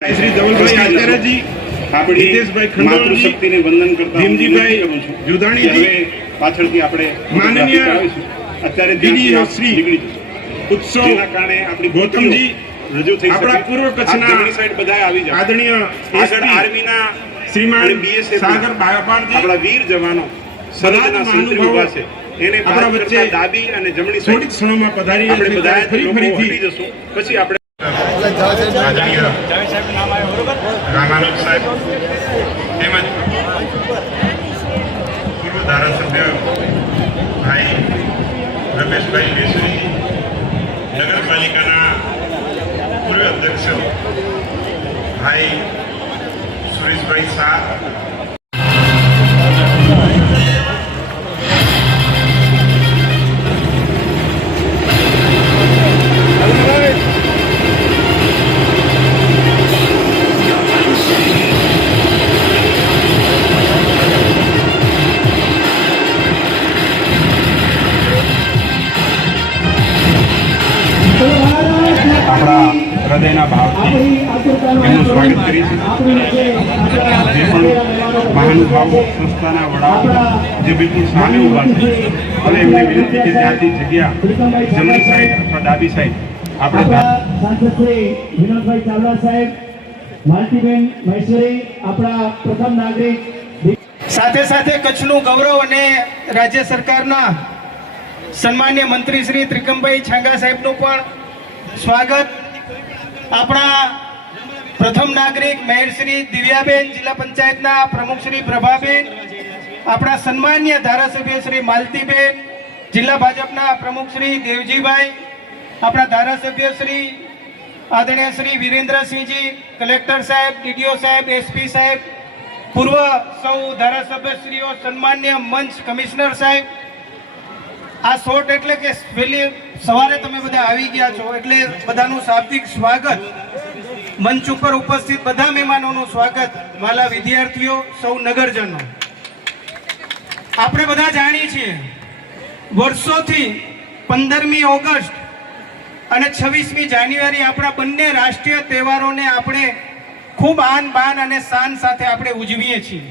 श्री धवलभाई आचार्यजी, हितेशभाई खंडोळजी, वंदन करता भीमजीभाई जुदाणीजी, પાછળથી આપણે માનનીય અત્યારે દીદીઓ શ્રી ઉત્સવ જેના કારણે આપણી ગૌતમજી રજૂ થઈ આપણા શકે પૂર્વ કચ્છના જમણી સાઈડ બધા આવી જાય આદરણીય આગળ આર્મીના શ્રીમાન બીએસએફ સાગર બાયપાળજી, આપણા વીર જવાનો સદનના સંત્રી ઉભા છે એને આપણા વચ્ચે ડાબી અને જમણી થોડી ક્ષણોમાં પધારી આપણે બધા ફરીથી હટી જશું પછી આપણે આદરણીય રામાનંદ સાહેબ તેમજ પૂર્વ ધારાસભ્ય ભાઈ રમેશભાઈ કેસરી, નગરપાલિકાના પૂર્વ અધ્યક્ષ ભાઈ સુરેશભાઈ શાહ, આપણા હૃદયના ભાવથી એમનું સ્વાગત કરી છે. જે પણ મહાનુભાવો સંસ્થાના વડાઓ જે બિલકુલ સામે ઊભા છે, હવે એમને વિનંતી કે ત્યાંથી જગ્યા જમણી સાઈડ અથવા ડાબી સાઈડ આપણે સાંસદ શ્રી વિનોદભાઈ ચાવડા સાહેબ, માલતીબેન મહેશ્વરી, આપણા પ્રથમ નાગરિક, સાથે સાથે કચ્છનું ગૌરવ અને રાજ્ય સરકારના સન્માન્ય મંત્રી શ્રી ત્રિકમભાઈ છાંગા સાહેબનું પણ સ્વાગત. આપણા પ્રથમ નાગરિક મેયરશ્રી દિવ્યાબેન, જિલ્લા પંચાયતના પ્રમુખ શ્રી પ્રભાબેન, આપણા સન્માન્ય ધારાસભ્ય શ્રી માલતીબેન, જિલ્લા ભાજપના પ્રમુખ શ્રી દેવજીભાઈ, આપણા ધારાસભ્ય શ્રી આદરણીય શ્રી વિરેન્દ્રસિંહજી, કલેક્ટર સાહેબ, ડીડીઓ સાહેબ, એસપી સાહેબ, પૂર્વ સૌ ધારાસભ્યશ્રીઓ, સન્માન્ય મંચ કમિશનર સાહેબ. આ શોર્ટ એટલે કે વહેલી સવારે તમે બધા આવી ગયા છો એટલે બધાનું શાબ્દિક સ્વાગત. મંચ ઉપર ઉપસ્થિત બધા મહેમાનોનું સ્વાગત. વાલા વિદ્યાર્થીઓ, સૌ નગરજનો, આપણે બધા જાણીએ છીએ વર્ષોથી 15મી ઓગસ્ટ અને 26મી જાન્યુઆરી આપણા બંને રાષ્ટ્રીય તહેવારોને આપણે ખૂબ આન બાન અને શાન સાથે આપણે ઉજવીએ છીએ.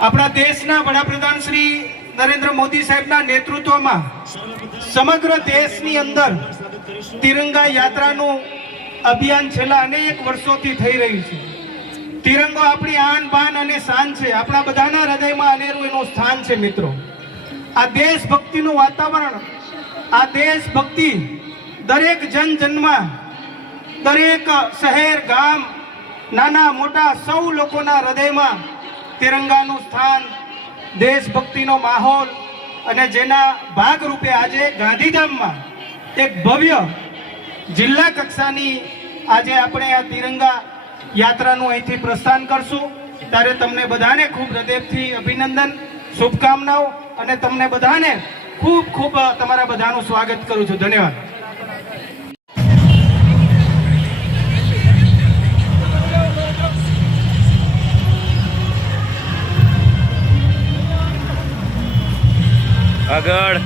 આપણા દેશના વડાપ્રધાન શ્રી નરેન્દ્ર મોદી સાહેબના નેતૃત્વમાં સમગ્ર દેશની અંદર તિરંગા યાત્રાનું અભિયાન છેલ્લા અનેક વર્ષોથી થઈ રહ્યું છે. તિરંગો આપણી આન બાન અને શાન છે. આપણા બધાના હૃદયમાં અનેરું એનું સ્થાન છે. મિત્રો, આ દેશભક્તિનું વાતાવરણ, આ દેશભક્તિ દરેક જનમાં, દરેક શહેર ગામ, નાના મોટા સૌ લોકોના હૃદયમાં તિરંગાનું સ્થાન, દેશભક્તિનો માહોલ, અને જેના ભાગરૂપે આજે ગાંધીધામમાં એક ભવ્ય જિલ્લા કક્ષાની આજે આપણે આ તિરંગા યાત્રાનું અહીંથી પ્રસ્થાન કરશું. ત્યારે તમને બધાને ખૂબ હૃદયથી અભિનંદન, શુભકામનાઓ, અને તમને બધાને ખૂબ ખૂબ તમારા બધાનું સ્વાગત કરું છું. ધન્યવાદ. આગળ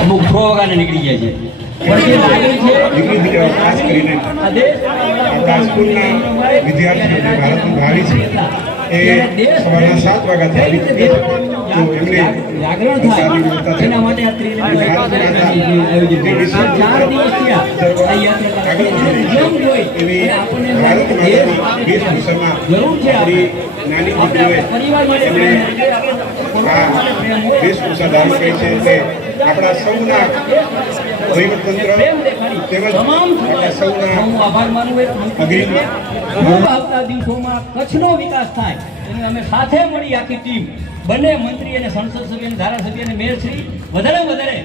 અમુક ખો વગાને નીકળી જાય છે પણ જે લાગણી છે દીકરી દીકરાઓ ખાસ કરીને આ દેશ આપણા સ્કૂલના વિદ્યાર્થીઓ જે ભારતનું ભાવિ છે એ સવારના 7 વાગ્યાથી આવી ચૂકે છે. તો એમને જાગરણ થાય એના માટે આ ત્રિરંગા યાત્રા 4 દિવસ થયા આ યાત્રા નિયમ જોઈ એવી અને આપણને ભારત દેશ માતાની વેશભૂષામાં જરૂર છે આપણી નાની દીકરીઓએ પરિવાર માટે એમણે આ વેશભૂષા ધારણ કરી છે એટલે આપણા સૌના વહીવટતંત્ર તેમજ તમામ આપણા સૌના હું આભાર માનું એક અગ્રીમ આવતા દિવસોમાં કચ્છનો વિકાસ થાય અને અમે સાથે મળી આખી ટીમ બંને મંત્રી અને સંસદ સભ્ય અને ધારાસભ્ય અને મેયરશ્રી વધારે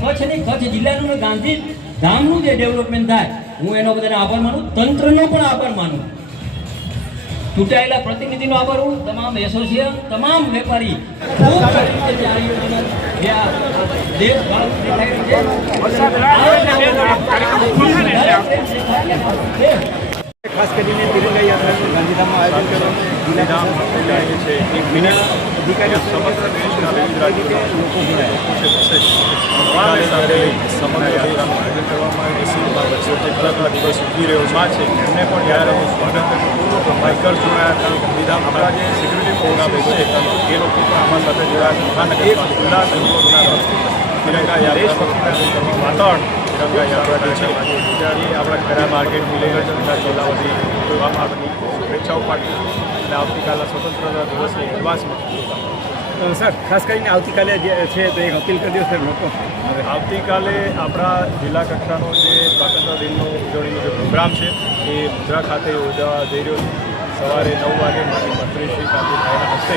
કચ્છની કચ્છ જિલ્લાનું અને ગાંધી ધામનું જે ડેવલપમેન્ટ થાય હું એનો બધાને આભાર માનું તંત્રનો પણ આભાર માનું ચૂંટાયેલા પ્રતિનિધિનો આભાર હું તમામ એસોસિએશન તમામ વેપારી ખૂબ સારી રીતે આ યોજના જે આ દેશ ભારત દેખાઈ છે ખાસ કરીને તિરંગા યાત્રાનું ગાંધીધામમાં આયોજન કરવાનું ગાંધીધામ એટલે એ છે 1 મિનિટ અધિકારીઓ સમગ્ર દેશના વિવિધ રાજ્યોના લોકો જોડાયા સાથે સમગ્ર યાત્રાનું આયોજન કરવામાં આવે છે. જે કલાકના દિવસ ઉભી રહ્યો છે એમને પણ યાર સ્વાગત કરું. બાઇકર જોડાયા હતા ગાંધીધામ આપણા જે સિક્યુરિટી પ્રોગ્રામ છે એ લોકો પણ આમાં સાથે જોડાયા. મહાનગરપાલિકા તિરંગા યાત્રાનું વાતાવરણ તિરંગા યાત્રા છે એ આપણા ખરા માર્કેટ મિલેગર જનતા જિલ્લામાંથી કરવામાં આવેલી શુભેચ્છાઓ પાઠવી અને આવતીકાલના સ્વતંત્રતા દિવસની એડવાન્સમાં સર ખાસ કરીને આવતીકાલે જે છે તો એક અપીલ કરી દો સર લોકો આવતીકાલે આપણા જિલ્લા કક્ષાનો જે સ્વાતંત્ર્ય દિનનો ઉજવણીનો જે પ્રોગ્રામ છે એ મુદ્રા ખાતે યોજવા જઈ રહ્યો છે. સવારે 9 વાગે મારી મંત્રીશ્રી કાંતિભાઈના હસ્તે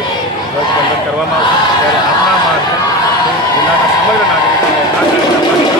ધ્વજવંદન કરવામાં આવશે ત્યારે આપણા માર્ગ જિલ્લાના સમગ્ર નાગરિકોને આ કાર્યક્રમમાં